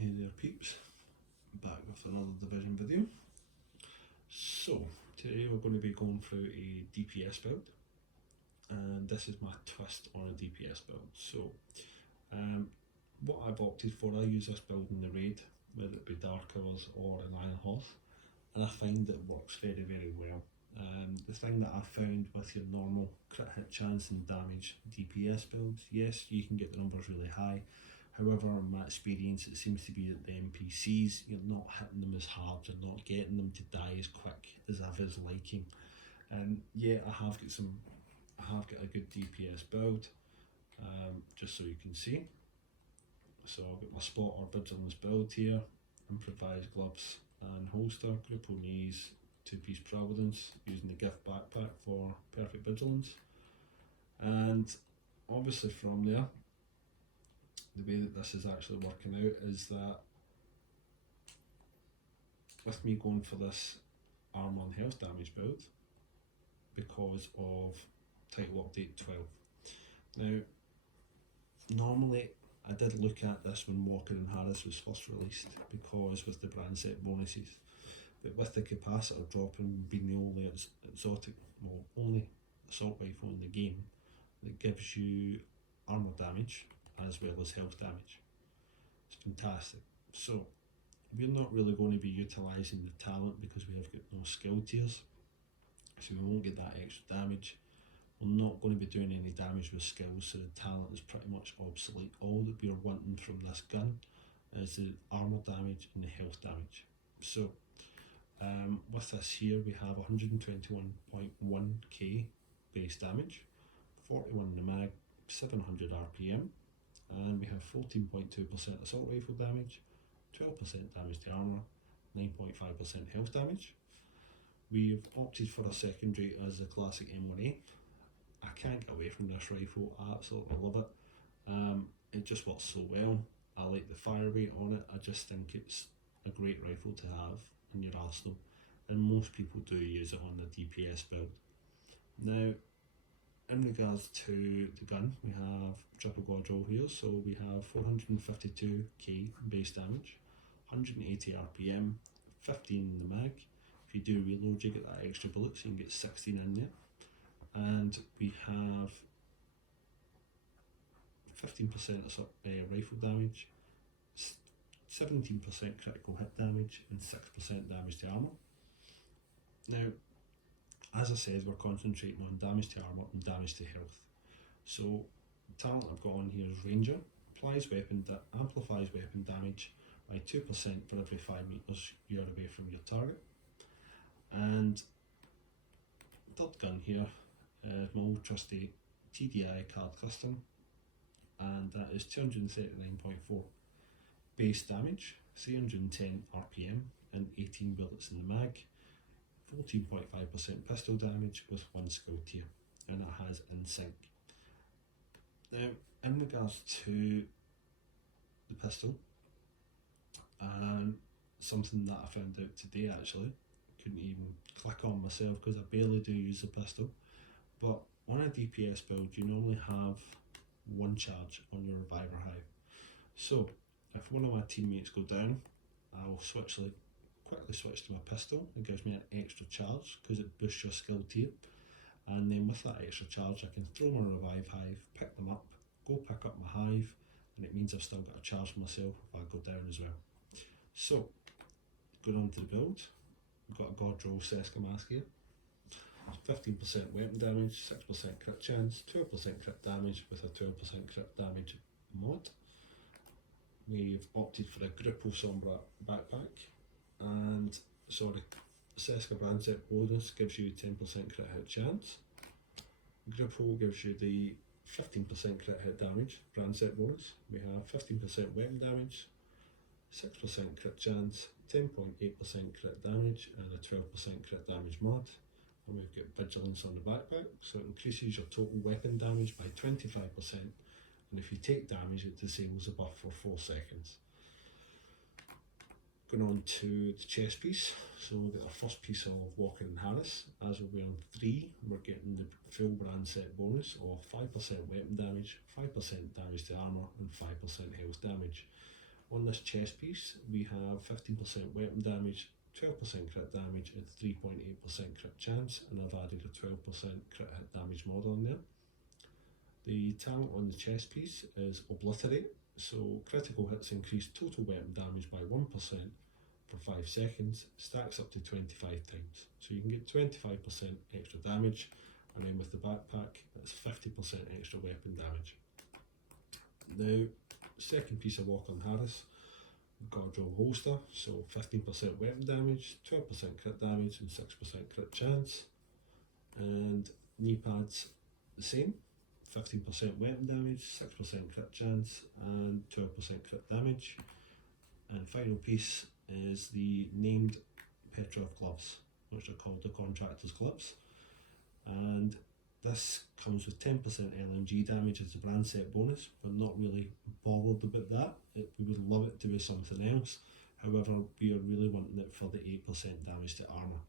Hey there peeps, back with another Division video. So, today we're going to be going through a DPS build, and this is my twist on a DPS build. So, what I've opted for, I use this build in the raid, whether it be Dark Hours or an Iron Horse, and I find it works very, very well. The thing that I found with your normal crit hit chance and damage DPS builds, yes, you can get the numbers really high. However, in my experience, it seems to be that the NPCs, you're not hitting them as hard, you're not getting them to die as quick as I was liking. And yeah, I have got a good DPS build, just so you can see. So I've got my spot or vigilance build here, improvised gloves and holster, grapple knees, 2-piece providence, using the gift backpack for perfect vigilance. And obviously from there, the way that this is actually working out is that with me going for this armour and health damage build because of title update 12. Now, normally I did look at this when Walker and Harris was first released because with the brand set bonuses, but with the capacitor dropping being the only exotic, well, only assault rifle in the game that gives you armour damage as well as health damage. It's fantastic. So we're not really going to be utilising the talent because we have got no skill tiers, so we won't get that extra damage. We're not going to be doing any damage with skills, so the talent is pretty much obsolete. All that we are wanting from this gun is the armour damage and the health damage. So with this here we have 121.1k base damage, 41 in the mag, 700 RPM, and we have 14.2% assault rifle damage, 12% damage to armour, 9.5% health damage. We've opted for a secondary as the classic M1A. I can't get away from this rifle, I absolutely love it. It just works so well. I like the fire rate on it, I just think it's a great rifle to have in your arsenal, and most people do use it on the DPS build. Now, in regards to the gun, we have triple god roll here, so we have 452k base damage, 180 RPM, 15 in the mag. If you do reload, you get that extra bullet, so you can get 16 in there. And we have 15% rifle damage, 17% critical hit damage, and 6% damage to armour. Now, as I said, we're concentrating on damage to armour and damage to health. So the talent I've got on here is Ranger, amplifies weapon damage by 2% for every 5 meters you're away from your target. And third gun here is my old trusty TDI card custom, and that is 239.4 base damage, 310 RPM and 18 bullets in the mag, 14.5% pistol damage with 1 skill tier, and it has in sync. Now, in regards to the pistol, something that I found out today actually, couldn't even click on myself because I barely do use the pistol, but on a DPS build you normally have 1 charge on your reviver hive. So if one of my teammates go down, I'll quickly switch to my pistol. It gives me an extra charge because it boosts your skill tier, and then with that extra charge I can throw my revive hive, pick them up, go pick up my hive, and it means I've still got a charge for myself if I go down as well. So going on to the build, we've got a god roll Seska mask here, 15% weapon damage, 6% crit chance, 12% crit damage with a 12% crit damage mod. We've opted for a Grippo Sombra backpack, and Seska brand set bonus gives you 10% crit hit chance. Grippo gives you the 15% crit hit damage brand set bonus. We have 15% weapon damage, 6% crit chance, 10.8% crit damage and a 12% crit damage mod. And we've got vigilance on the backpack, so it increases your total weapon damage by 25%, and if you take damage it disables the buff for 4 seconds. Going on to the chest piece, so we've got our first piece of Walker and Harris. As we're wearing 3, we're getting the full brand set bonus of 5% weapon damage, 5% damage to armour and 5% health damage. On this chest piece, we have 15% weapon damage, 12% crit damage, and 3.8% crit chance, and I've added a 12% crit hit damage mod on there. The talent on the chest piece is Obliterate, so critical hits increase total weapon damage by 1% for 5 seconds, stacks up to 25 times. So you can get 25% extra damage, and then with the backpack, that's 50% extra weapon damage. Now, second piece of work on Harris, Guardrail holster, so 15% weapon damage, 12% crit damage, and 6% crit chance. And knee pads, the same, 15% weapon damage, 6% crit chance, and 12% crit damage. And final piece is the named Petrov gloves, which are called the Contractor's gloves. And this comes with 10% LMG damage as a brand set bonus. We're not really bothered about that. We would love it to be something else. However, we are really wanting it for the 8% damage to armour.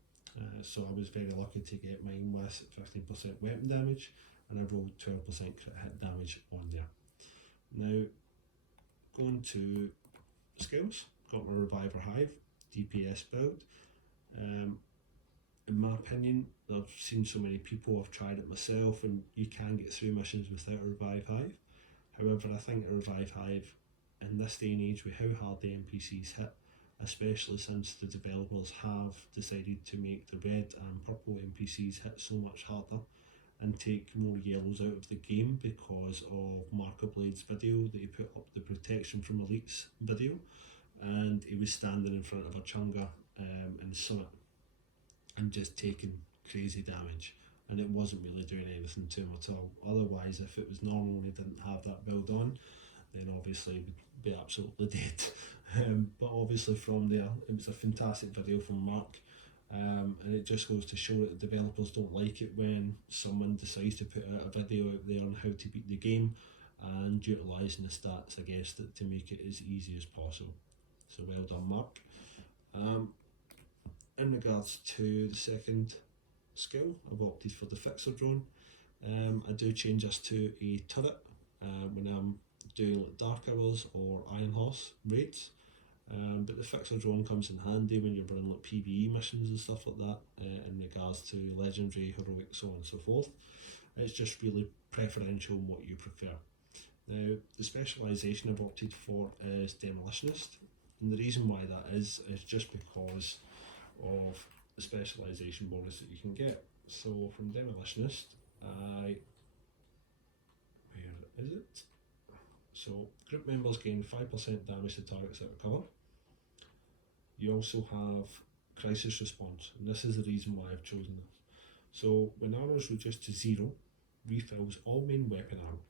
So I was very lucky to get mine with 15% weapon damage, and I rolled 12% crit hit damage on there. Now, going to skills, got my Reviver Hive, DPS build. In my opinion, I've seen so many people, I've tried it myself, and you can get through missions without a Revive Hive. However, I think a Revive Hive, in this day and age, with how hard the NPCs hit, especially since the developers have decided to make the red and purple NPCs hit so much harder and take more yellows out of the game because of Markerblade's video that he put up, the protection from elites video, and he was standing in front of a chunga in Summit and just taking crazy damage, and it wasn't really doing anything to him at all. Otherwise, if it was normal and he didn't have that build on, then obviously he would be absolutely dead. But obviously from there, it was a fantastic video from Mark, and it just goes to show that the developers don't like it when someone decides to put out a video out there on how to beat the game and utilising the stats against it to make it as easy as possible. So well done, Mark. In regards to the second skill, I've opted for the Fixer Drone. I do change this to a turret when I'm doing like Dark Hours or Iron Horse raids, but the Fixer Drone comes in handy when you're running like PvE missions and stuff like that, in regards to Legendary, Heroic, so on and so forth. It's just really preferential in what you prefer. Now, the specialisation I've opted for is Demolitionist, and the reason why that is just because of the specialisation bonus that you can get. So from Demolitionist, where is it? So group members gain 5% damage to targets that recover. You also have Crisis Response, and this is the reason why I've chosen this. So when armour is reduced to 0, refills all main weapon armour.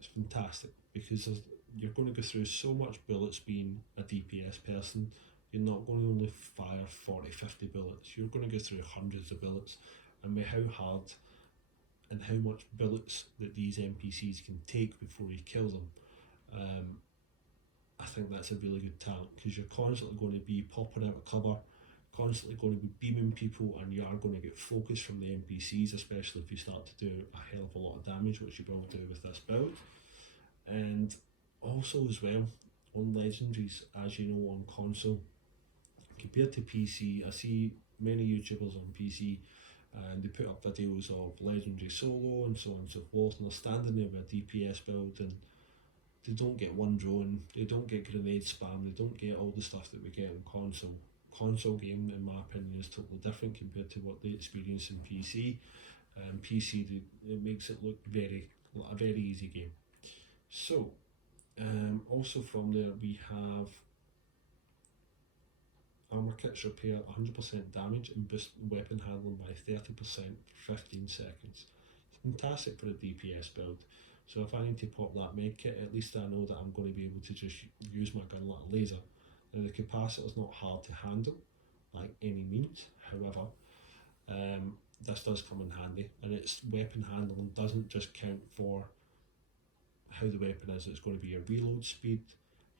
It's fantastic because you're going to go through so much bullets being a DPS person. You're not going to only fire 40, 50 bullets. You're going to go through hundreds of bullets, and with how hard and how much bullets that these NPCs can take before you kill them, I think that's a really good talent because you're constantly going to be popping out of cover, constantly going to be beaming people, and you are going to get focus from the NPCs, especially if you start to do a hell of a lot of damage, which you will do with this build. And also as well, on legendaries, as you know, on console, compared to PC, I see many YouTubers on PC and they put up videos of legendary solo and so on and so forth, and they're standing there with a DPS build and they don't get one drone, they don't get grenade spam, they don't get all the stuff that we get in console. Console game, in my opinion, is totally different compared to what they experience in PC. PC, it makes it look a very easy game. So, also from there we have Armour Kits repair 100% damage and boost weapon handling by 30% for 15 seconds. It's fantastic for a DPS build. So if I need to pop that med kit, at least I know that I'm going to be able to just use my gun like a laser. Now the capacitor is not hard to handle by any means, however, this does come in handy, and its weapon handling doesn't just count for how the weapon is, it's going to be your reload speed,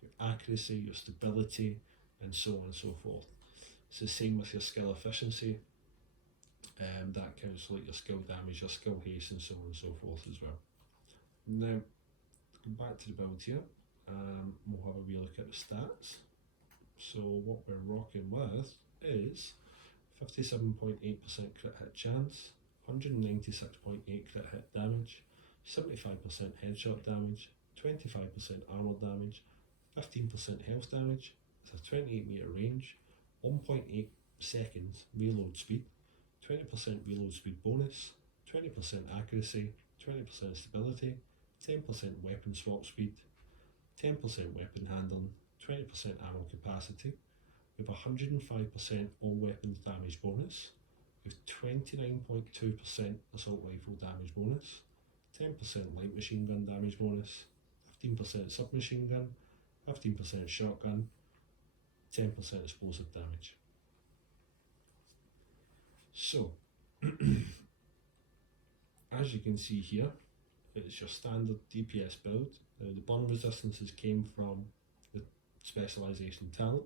your accuracy, your stability, and so on and so forth. It's the same with your skill efficiency, that counts like your skill damage, your skill haste, and so on and so forth as well. Now, back to the build here. We'll have a wee look at the stats. So what we're rocking with is 57.8% crit hit chance, 196.8 crit hit damage, 75% headshot damage, 25% armor damage, 15% health damage, with a 28 meter range, 1.8 seconds reload speed, 20% reload speed bonus, 20% accuracy, 20% stability, 10% weapon swap speed, 10% weapon handling, 20% ammo capacity, with 105% all weapons damage bonus, with 29.2% assault rifle damage bonus, 10% light machine gun damage bonus, 15% submachine gun, 15% shotgun, 10% explosive damage. So, as you can see here, it's your standard DPS build. The burn resistances came from the specialisation talent.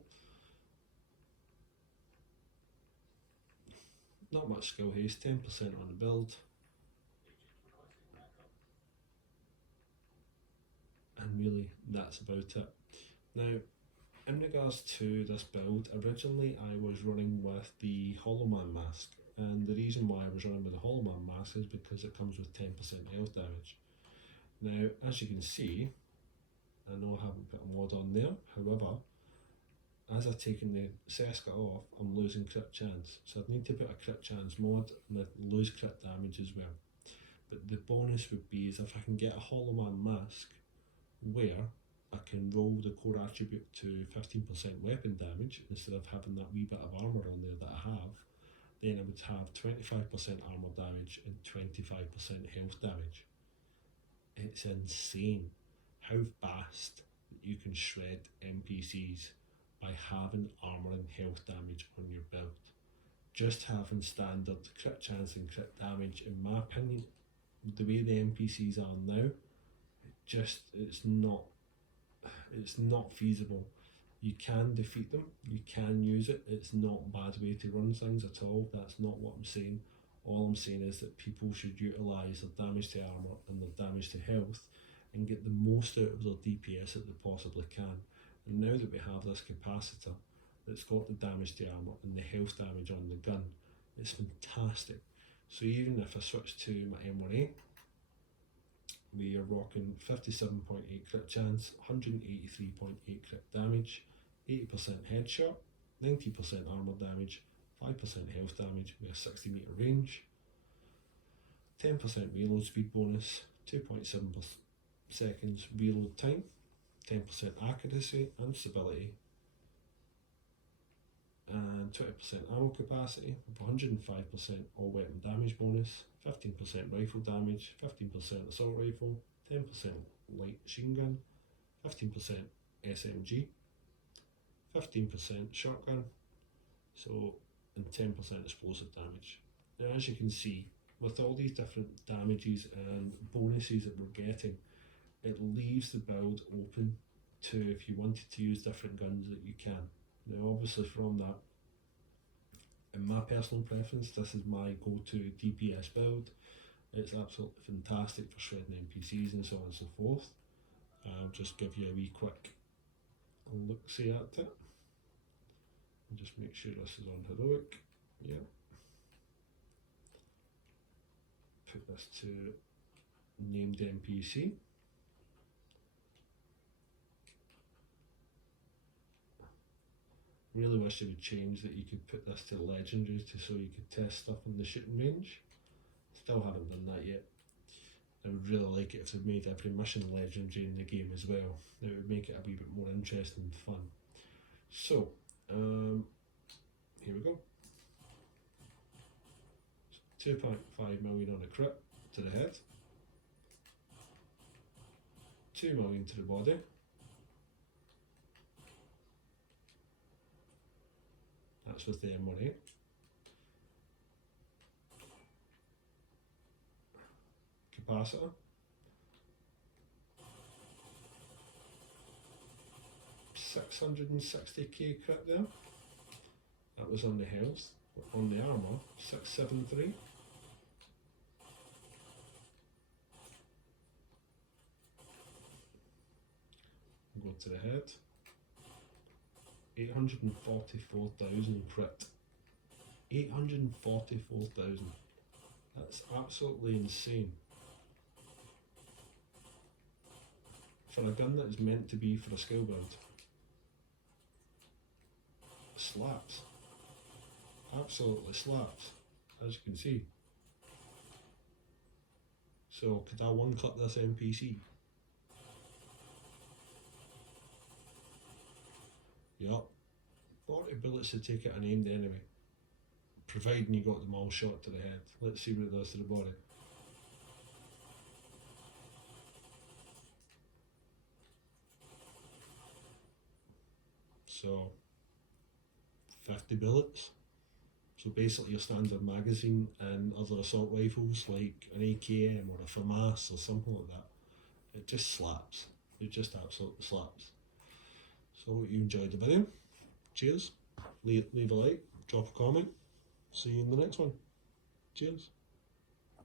Not much skill haste, 10% on the build. And really, that's about it. Now, in regards to this build, originally I was running with the Hollow Man mask, and the reason why I was running with the Hollow Man mask is because it comes with 10% health damage. Now, as you can see, I know I haven't put a mod on there, however, as I've taken the Seska off, I'm losing crit chance, so I'd need to put a crit chance mod and I'd lose crit damage as well. But the bonus would be is if I can get a Hollow Man mask where I can roll the core attribute to 15% weapon damage instead of having that wee bit of armour on there that I have, then I would have 25% armour damage and 25% health damage. It's insane how fast you can shred NPCs by having armour and health damage on your build. Just having standard crit chance and crit damage, in my opinion, the way the NPCs are now, it's not feasible. You can defeat them, you can use it, it's not a bad way to run things at all, that's not what I'm saying. All I'm saying is that people should utilise their damage to armour and their damage to health and get the most out of their DPS that they possibly can. And now that we have this capacitor that's got the damage to armour and the health damage on the gun, it's fantastic. So even if I switch to my M1A, we are rocking 57.8 crit chance, 183.8 crit damage, 80% headshot, 90% armour damage, 5% health damage with a 60 meter range, 10% reload speed bonus, 2.7 seconds reload time, 10% accuracy and stability, and 20% ammo capacity with 105% all weapon damage bonus, 15% rifle damage, 15% assault rifle, 10% light machine gun, 15% SMG, 15% shotgun, and 10% explosive damage. Now, as you can see, with all these different damages and bonuses that we're getting, it leaves the build open to, if you wanted to use different guns, that you can. Now obviously from that, in my personal preference, this is my go-to DPS build. It's absolutely fantastic for shredding NPCs and so on and so forth. I'll just give you a wee quick look-see at it. And just make sure this is on heroic. Yeah. Put this to named NPC. Really wish they would change that you could put this to legendary so you could test stuff in the shooting range. Still haven't done that yet. I would really like it if they made every mission legendary in the game as well. It would make it a wee bit more interesting and fun. So, here we go. 2.5 million on a crit to the head. 2 million to the body. That's with the M1A. Capacitor. $660k crit there. That was on the health. On the armour, 673. go to the head. 844,000 crit. 844,000. That's absolutely insane. For a gun that is meant to be for a skill build. Slaps. Absolutely slaps, as you can see. So could I one clip this NPC? Yup. 40 bullets to take out an aimed enemy. Providing you got them all shot to the head. Let's see what it does to the body. So 50 bullets. So basically your standard magazine and other assault rifles like an AKM or a FAMAS or something like that. It just slaps. It just absolutely slaps. So hope you enjoyed the video. Cheers. Leave a like, drop a comment. See you in the next one. Cheers.